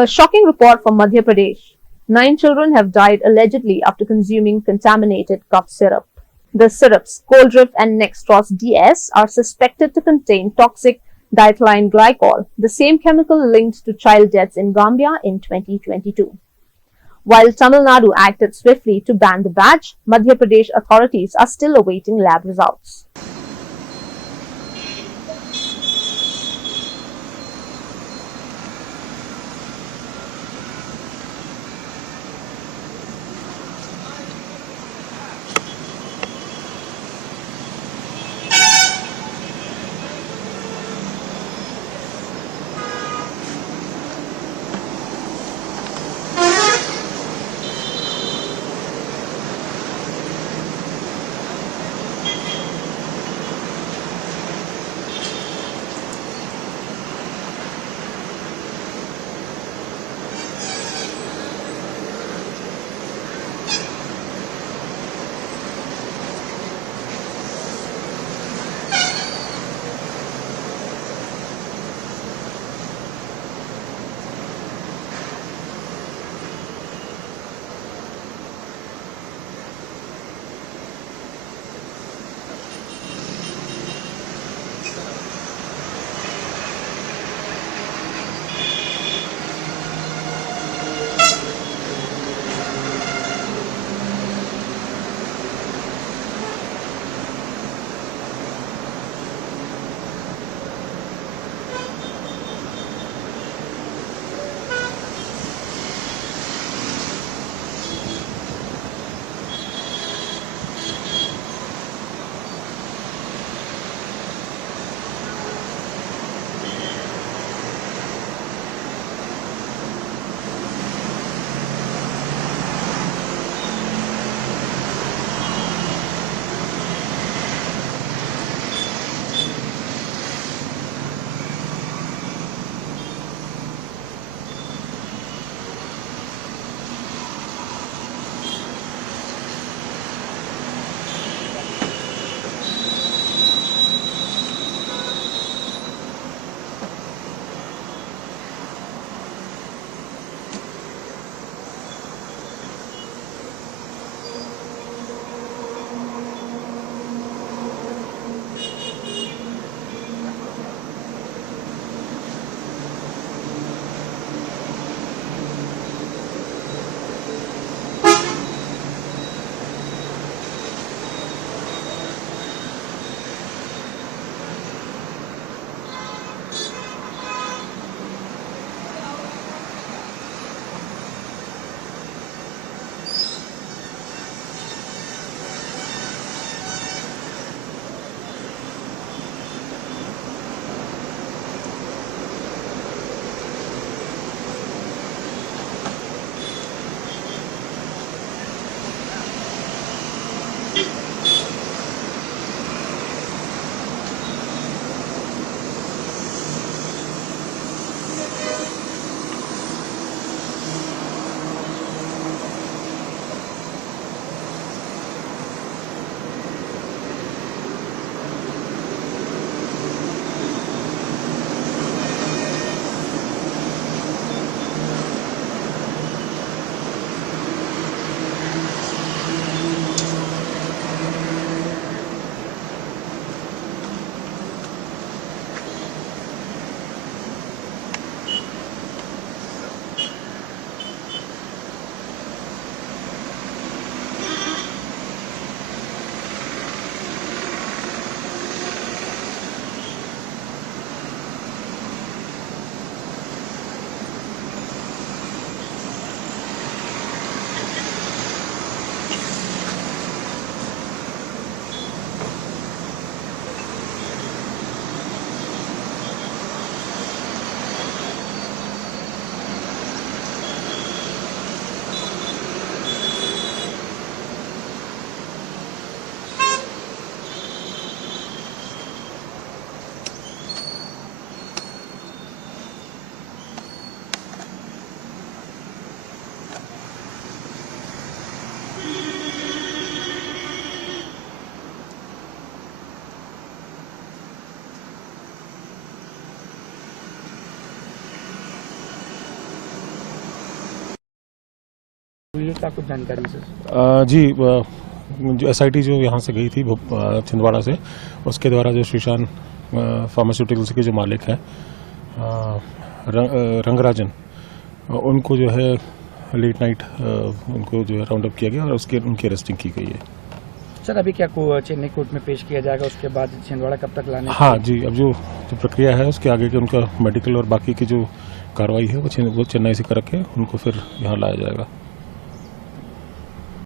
A shocking report from Madhya Pradesh. 9 children have died allegedly after consuming contaminated cough syrup. The syrups, Coldriff and Nextros DS, are suspected to contain toxic diethylene glycol, the same chemical linked to child deaths in Gambia in 2022. While Tamil Nadu acted swiftly to ban the batch, Madhya Pradesh authorities are still awaiting lab results. हुई है, क्या कुछ जानकारी सर? जी, जो SIT जो यहाँ से गई थी छिंदवाड़ा से, उसके द्वारा जो श्रीशान फार्मास्यूटिकल्स के जो मालिक हैं रंगराजन, उनको जो है लेट नाइट उनको जो है राउंड अप किया गया और उनकी अरेस्टिंग की गई है। सर अभी क्या चेन्नई कोर्ट में पेश किया जाएगा, उसके बाद छिंदवाड़ा कब तक लाने? हाँ जी, अब जो प्रक्रिया है उसके आगे के उनका मेडिकल और बाकी की जो कार्रवाई है वो चेन्नई से करके उनको फिर यहाँ लाया जाएगा।